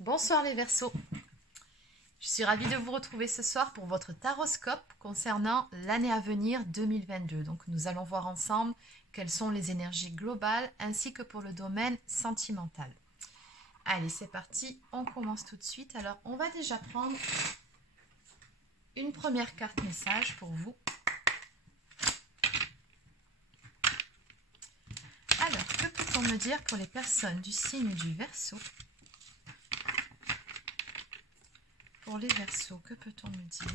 Bonsoir les Verseaux, je suis ravie de vous retrouver ce soir pour votre taroscope concernant l'année à venir 2022. Donc nous allons voir ensemble quelles sont les énergies globales ainsi que pour le domaine sentimental. Allez, c'est parti, on commence tout de suite. Alors on va déjà prendre une première carte message pour vous. Alors, que peut-on me dire pour les personnes du signe du Verseau? Pour les Verseaux, que peut-on me dire?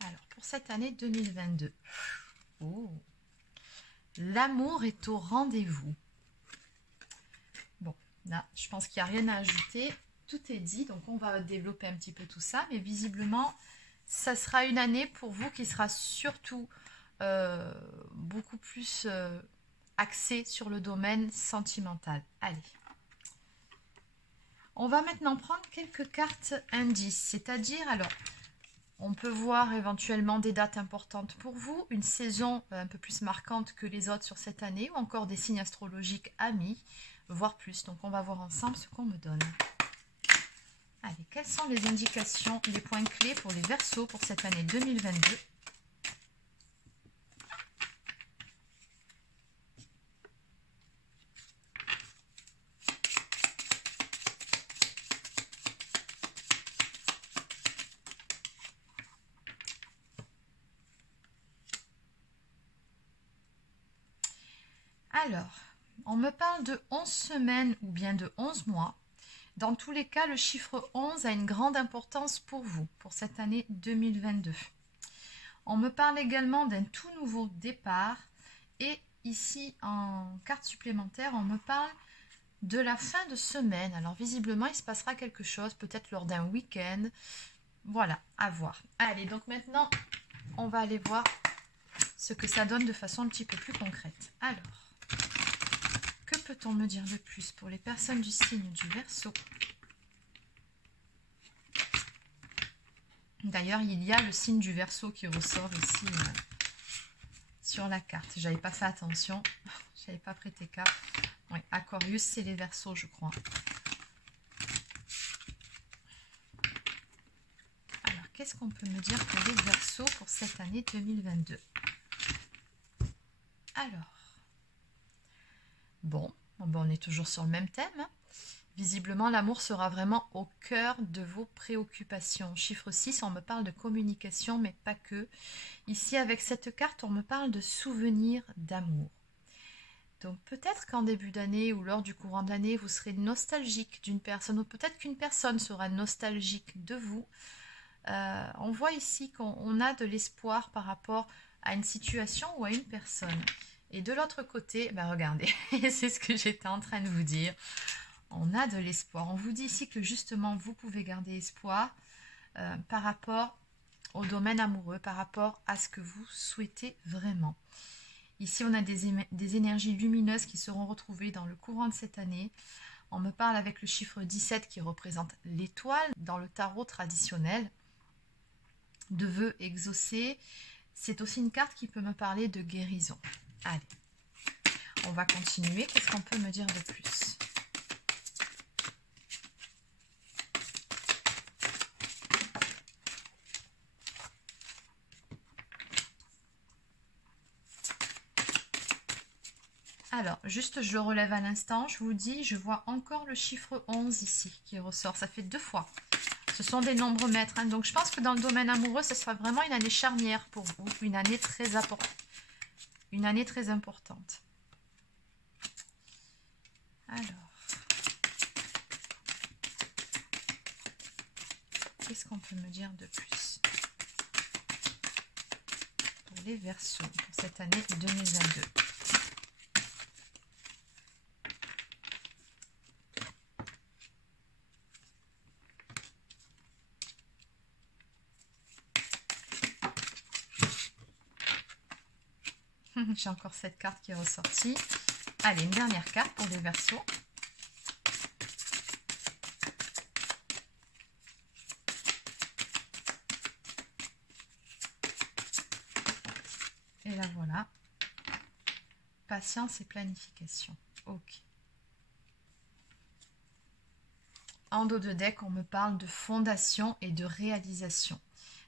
Alors, pour cette année 2022, oh, l'amour est au rendez-vous. Bon, là, je pense qu'il n'y a rien à ajouter. Tout est dit, donc on va développer un petit peu tout ça. Mais visiblement, ça sera une année pour vous qui sera surtout beaucoup plus axée sur le domaine sentimental. Allez. On va maintenant prendre quelques cartes indices. C'est-à-dire, alors, on peut voir éventuellement des dates importantes pour vous, une saison un peu plus marquante que les autres sur cette année, ou encore des signes astrologiques amis, voire plus. Donc on va voir ensemble ce qu'on me donne. Allez, quelles sont les indications, les points clés pour les Verseaux pour cette année 2022? Alors, on me parle de 11 semaines ou bien de 11 mois. Dans tous les cas, le chiffre 11 a une grande importance pour vous, pour cette année 2022. On me parle également d'un tout nouveau départ. Et ici, en carte supplémentaire, on me parle de la fin de semaine. Alors, visiblement, il se passera quelque chose, peut-être lors d'un week-end. Voilà, à voir. Allez, donc maintenant, on va aller voir ce que ça donne de façon un petit peu plus concrète. Alors, que peut-on me dire de plus pour les personnes du signe du Verseau? D'ailleurs, il y a le signe du Verseau qui ressort ici sur la carte. J'avais pas fait attention, j'avais pas prêté cas. Oui, Aquarius, c'est les Verseaux, je crois. Alors, qu'est-ce qu'on peut me dire pour les Verseaux pour cette année 2022? Alors, bon, on est toujours sur le même thème. Hein. Visiblement, l'amour sera vraiment au cœur de vos préoccupations. Chiffre 6, on me parle de communication, mais pas que. Ici, avec cette carte, on me parle de souvenirs d'amour. Donc, peut-être qu'en début d'année ou lors du courant de l'année, vous serez nostalgique d'une personne, ou peut-être qu'une personne sera nostalgique de vous. On voit ici qu'on a de l'espoir par rapport à une situation ou à une personne. Et de l'autre côté, ben regardez, c'est ce que j'étais en train de vous dire. On a de l'espoir. On vous dit ici que justement, vous pouvez garder espoir par rapport au domaine amoureux, par rapport à ce que vous souhaitez vraiment. Ici, on a des énergies lumineuses qui seront retrouvées dans le courant de cette année. On me parle avec le chiffre 17 qui représente l'étoile dans le tarot traditionnel, de vœux exaucés. C'est aussi une carte qui peut me parler de guérison. Allez, on va continuer. Qu'est-ce qu'on peut me dire de plus? Alors, juste je le relève à l'instant, je vous dis, je vois encore le chiffre 11 ici qui ressort, ça fait 2 fois. Ce sont des nombres maîtres, hein. Donc je pense que dans le domaine amoureux, ce sera vraiment une année charnière pour vous, une année très importante. Une année très importante. Alors, qu'est-ce qu'on peut me dire de plus pour les Verseaux pour cette année 2022? J'ai encore cette carte qui est ressortie. Allez, une dernière carte pour les Verseaux. Et là, voilà. Patience et planification. Ok. En dos de deck, on me parle de fondation et de réalisation.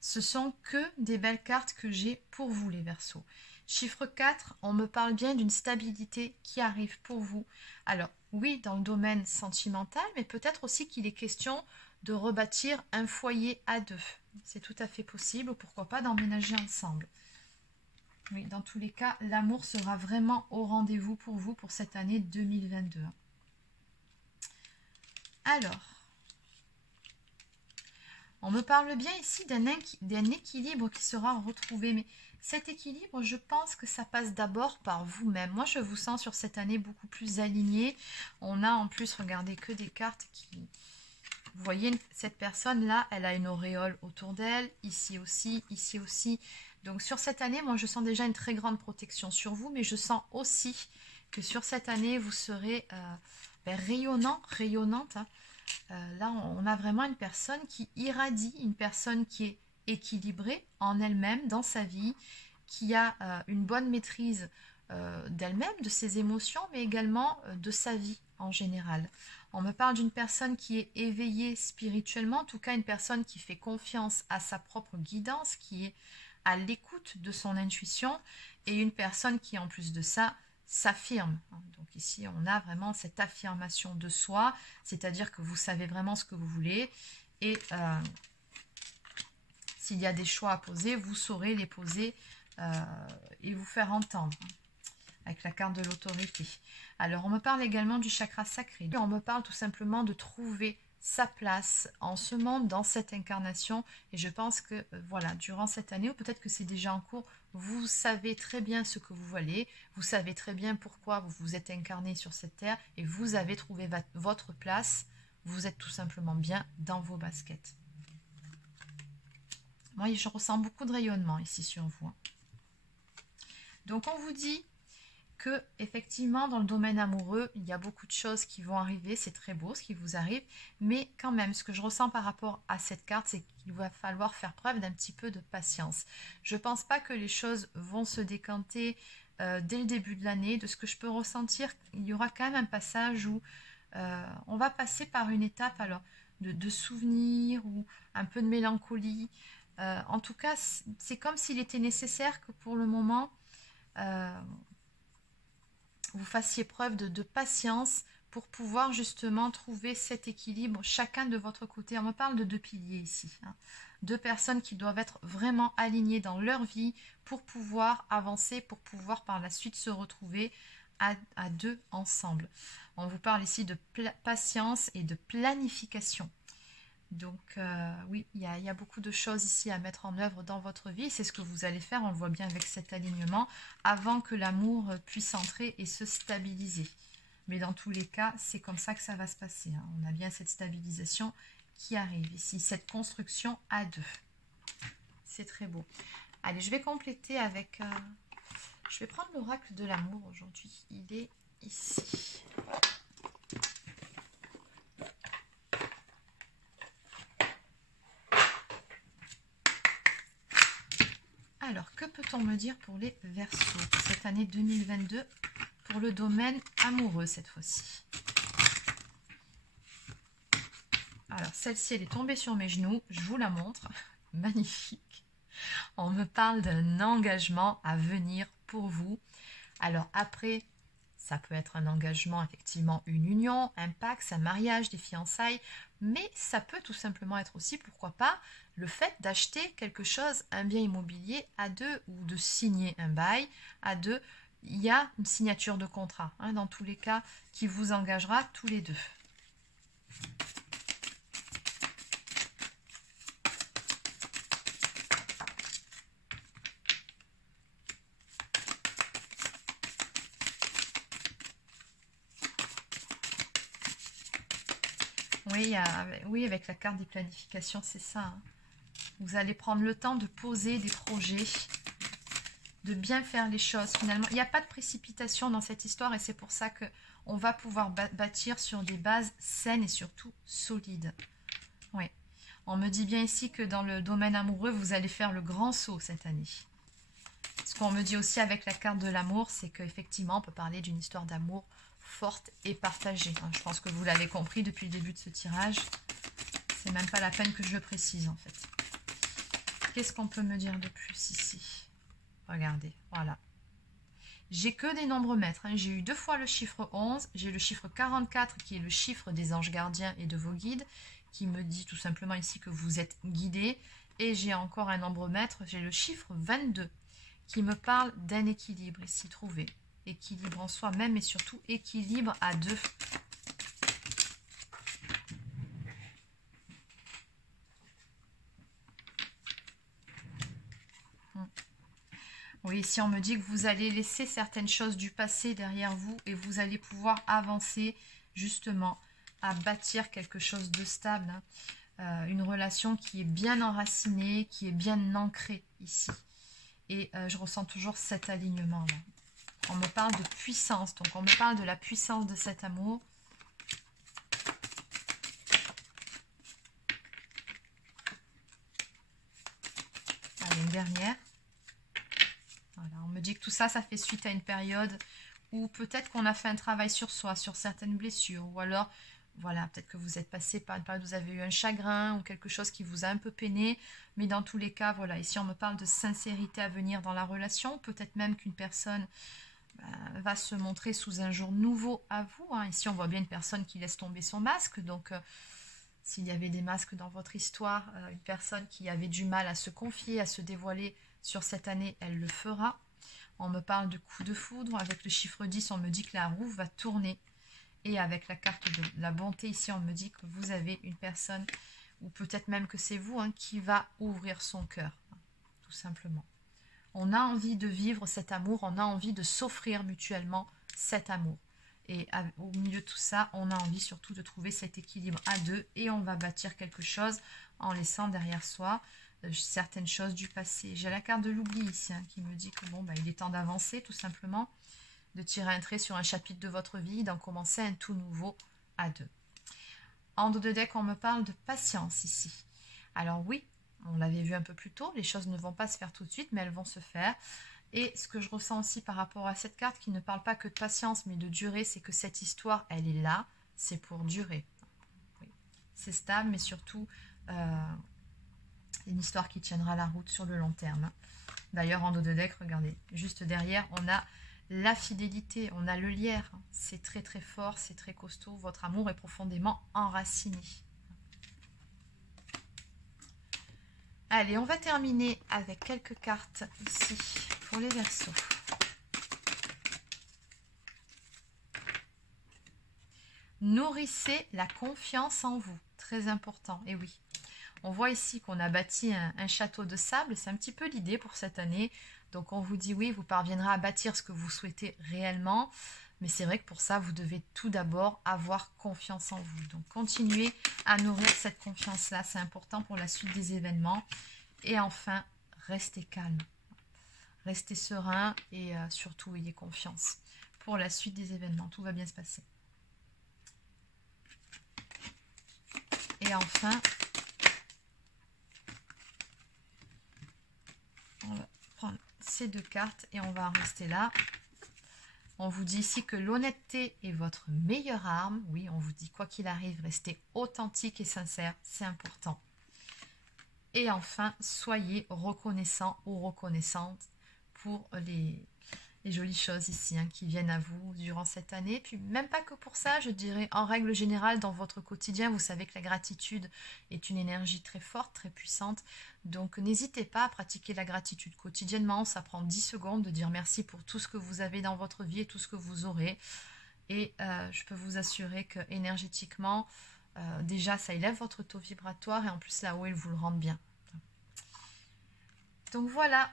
Ce sont que des belles cartes que j'ai pour vous, les Verseaux. Chiffre 4, on me parle bien d'une stabilité qui arrive pour vous. Alors, oui, dans le domaine sentimental, mais peut-être aussi qu'il est question de rebâtir un foyer à deux. C'est tout à fait possible, ou pourquoi pas d'emménager ensemble. Oui, dans tous les cas, l'amour sera vraiment au rendez-vous pour vous pour cette année 2022. Alors, on me parle bien ici d'un équilibre qui sera retrouvé, mais cet équilibre, je pense que ça passe d'abord par vous-même. Moi, je vous sens sur cette année beaucoup plus aligné. On a en plus, regardez, que des cartes qui... Vous voyez, cette personne-là, elle a une auréole autour d'elle, ici aussi, ici aussi. Donc sur cette année, moi, je sens déjà une très grande protection sur vous, mais je sens aussi que sur cette année, vous serez rayonnante. Hein. Là, on a vraiment une personne qui irradie, une personne qui est équilibrée en elle-même, dans sa vie, qui a une bonne maîtrise d'elle-même, de ses émotions, mais également de sa vie en général. On me parle d'une personne qui est éveillée spirituellement, en tout cas une personne qui fait confiance à sa propre guidance, qui est à l'écoute de son intuition, et une personne qui, en plus de ça, s'affirme. Donc ici, on a vraiment cette affirmation de soi, c'est-à-dire que vous savez vraiment ce que vous voulez, et s'il y a des choix à poser, vous saurez les poser et vous faire entendre, avec la carte de l'autorité. Alors, on me parle également du chakra sacré. On me parle tout simplement de trouver sa place en ce monde, dans cette incarnation. Et je pense que, voilà, durant cette année, ou peut-être que c'est déjà en cours, vous savez très bien ce que vous voulez. Vous savez très bien pourquoi vous vous êtes incarné sur cette terre. Et vous avez trouvé votre place. Vous êtes tout simplement bien dans vos baskets. Moi, je ressens beaucoup de rayonnement ici sur vous. Donc, on vous dit que effectivement dans le domaine amoureux, il y a beaucoup de choses qui vont arriver, c'est très beau ce qui vous arrive, mais quand même, ce que je ressens par rapport à cette carte, c'est qu'il va falloir faire preuve d'un petit peu de patience. Je ne pense pas que les choses vont se décanter dès le début de l'année. De ce que je peux ressentir, il y aura quand même un passage où on va passer par une étape alors de souvenirs ou un peu de mélancolie. En tout cas, c'est comme s'il était nécessaire que pour le moment, vous fassiez preuve de patience pour pouvoir justement trouver cet équilibre chacun de votre côté. On me parle de deux piliers ici, hein. Deux personnes qui doivent être vraiment alignées dans leur vie pour pouvoir avancer, pour pouvoir par la suite se retrouver à deux ensemble. On vous parle ici de patience et de planification. Donc oui, il y a beaucoup de choses ici à mettre en œuvre dans votre vie. C'est ce que vous allez faire, on le voit bien avec cet alignement, avant que l'amour puisse entrer et se stabiliser. Mais dans tous les cas, c'est comme ça que ça va se passer, hein. On a bien cette stabilisation qui arrive ici, cette construction à deux. C'est très beau. Allez, je vais compléter avec... je vais prendre l'oracle de l'amour aujourd'hui. Il est ici. Alors, que peut-on me dire pour les Verseaux cette année 2022 pour le domaine amoureux cette fois-ci? Alors, celle-ci, elle est tombée sur mes genoux. Je vous la montre. Magnifique. On me parle d'un engagement à venir pour vous. Alors, après, ça peut être un engagement, effectivement, une union, un pax, un mariage, des fiançailles. Mais ça peut tout simplement être aussi, pourquoi pas, le fait d'acheter quelque chose, un bien immobilier à deux ou de signer un bail à deux. Il y a une signature de contrat, hein, dans tous les cas, qui vous engagera tous les deux. Oui, avec la carte des planifications, c'est ça, hein. Vous allez prendre le temps de poser des projets, de bien faire les choses. Finalement, il n'y a pas de précipitation dans cette histoire et c'est pour ça qu'on va pouvoir bâtir sur des bases saines et surtout solides. Oui. On me dit bien ici que dans le domaine amoureux, vous allez faire le grand saut cette année. Ce Ce qu'on me dit aussi avec la carte de l'amour, c'est qu'effectivement, on peut parler d'une histoire d'amour forte et partagée. Je pense que vous l'avez compris depuis le début de ce tirage. C'est même pas la peine que je le précise, en fait. Qu'est-ce qu'on peut me dire de plus ici? Regardez, voilà. J'ai que des nombres maîtres. J'ai eu 2 fois le chiffre 11. J'ai le chiffre 44 qui est le chiffre des anges gardiens et de vos guides, qui me dit tout simplement ici que vous êtes guidés. Et j'ai encore un nombre maître. J'ai le chiffre 22 qui me parle d'un équilibre ici trouvé. Équilibre en soi-même et surtout équilibre à 2. Oui, ici on me dit que vous allez laisser certaines choses du passé derrière vous et vous allez pouvoir avancer justement à bâtir quelque chose de stable. Une relation qui est bien enracinée, qui est bien ancrée ici. Et je ressens toujours cet alignement-là. On me parle de puissance, donc on me parle de la puissance de cet amour. Allez, une dernière. Voilà, on me dit que tout ça, ça fait suite à une période où peut-être qu'on a fait un travail sur soi, sur certaines blessures, ou alors, voilà, peut-être que vous êtes passé par une période où vous avez eu un chagrin ou quelque chose qui vous a un peu peiné, mais dans tous les cas, voilà, ici on me parle de sincérité à venir dans la relation, peut-être même qu'une personne va se montrer sous un jour nouveau à vous. Ici, on voit bien une personne qui laisse tomber son masque, donc s'il y avait des masques dans votre histoire, une personne qui avait du mal à se confier, à se dévoiler sur cette année, elle le fera. On me parle de coup de foudre. Avec le chiffre 10, on me dit que la roue va tourner. Et avec la carte de la bonté, ici, on me dit que vous avez une personne, ou peut-être même que c'est vous, qui va ouvrir son cœur, tout simplement. On a envie de vivre cet amour, on a envie de s'offrir mutuellement cet amour. Et au milieu de tout ça, on a envie surtout de trouver cet équilibre à 2 et on va bâtir quelque chose en laissant derrière soi certaines choses du passé. J'ai la carte de l'oubli ici qui me dit que bon, il est temps d'avancer tout simplement, de tirer un trait sur un chapitre de votre vie, d'en commencer un tout nouveau à 2. En dos de deck, on me parle de patience ici. Alors oui, on l'avait vu un peu plus tôt, les choses ne vont pas se faire tout de suite, mais elles vont se faire. Et ce que je ressens aussi par rapport à cette carte, qui ne parle pas que de patience, mais de durée, c'est que cette histoire, elle est là, c'est pour durer. Oui. C'est stable, mais surtout une histoire qui tiendra la route sur le long terme. D'ailleurs, en dos de deck, regardez, juste derrière, on a la fidélité, on a le lierre. C'est très très fort, c'est très costaud, votre amour est profondément enraciné. Allez, on va terminer avec quelques cartes ici pour les Verseaux. Nourrissez la confiance en vous, très important, et oui. On voit ici qu'on a bâti un château de sable, c'est un petit peu l'idée pour cette année. Donc on vous dit oui, vous parviendrez à bâtir ce que vous souhaitez réellement. Mais c'est vrai que pour ça, vous devez tout d'abord avoir confiance en vous. Donc continuez à nourrir cette confiance-là, c'est important pour la suite des événements. Et enfin, restez calme, restez serein et surtout ayez confiance pour la suite des événements. Tout va bien se passer. Et enfin, on va prendre ces 2 cartes et on va en rester là. On vous dit ici que l'honnêteté est votre meilleure arme. Oui, on vous dit quoi qu'il arrive, restez authentique et sincère, c'est important. Et enfin, soyez reconnaissant ou reconnaissante pour les jolies choses ici qui viennent à vous durant cette année. Puis même pas que pour ça, je dirais en règle générale dans votre quotidien, vous savez que la gratitude est une énergie très forte, très puissante. Donc n'hésitez pas à pratiquer la gratitude quotidiennement. Ça prend 10 secondes de dire merci pour tout ce que vous avez dans votre vie et tout ce que vous aurez. Et je peux vous assurer que énergétiquement, déjà ça élève votre taux vibratoire et en plus là-haut, il vous le rend bien. Donc voilà,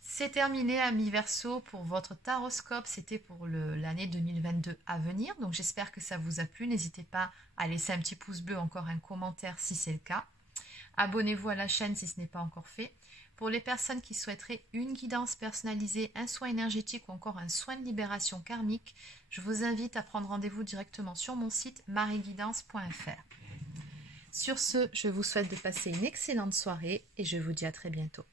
c'est terminé amis Verseau pour votre taroscope. C'était pour l'année 2022 à venir. Donc j'espère que ça vous a plu. N'hésitez pas à laisser un petit pouce bleu, encore un commentaire si c'est le cas. Abonnez-vous à la chaîne si ce n'est pas encore fait. Pour les personnes qui souhaiteraient une guidance personnalisée, un soin énergétique ou encore un soin de libération karmique, je vous invite à prendre rendez-vous directement sur mon site marieguidance.fr. Sur ce, je vous souhaite de passer une excellente soirée et je vous dis à très bientôt.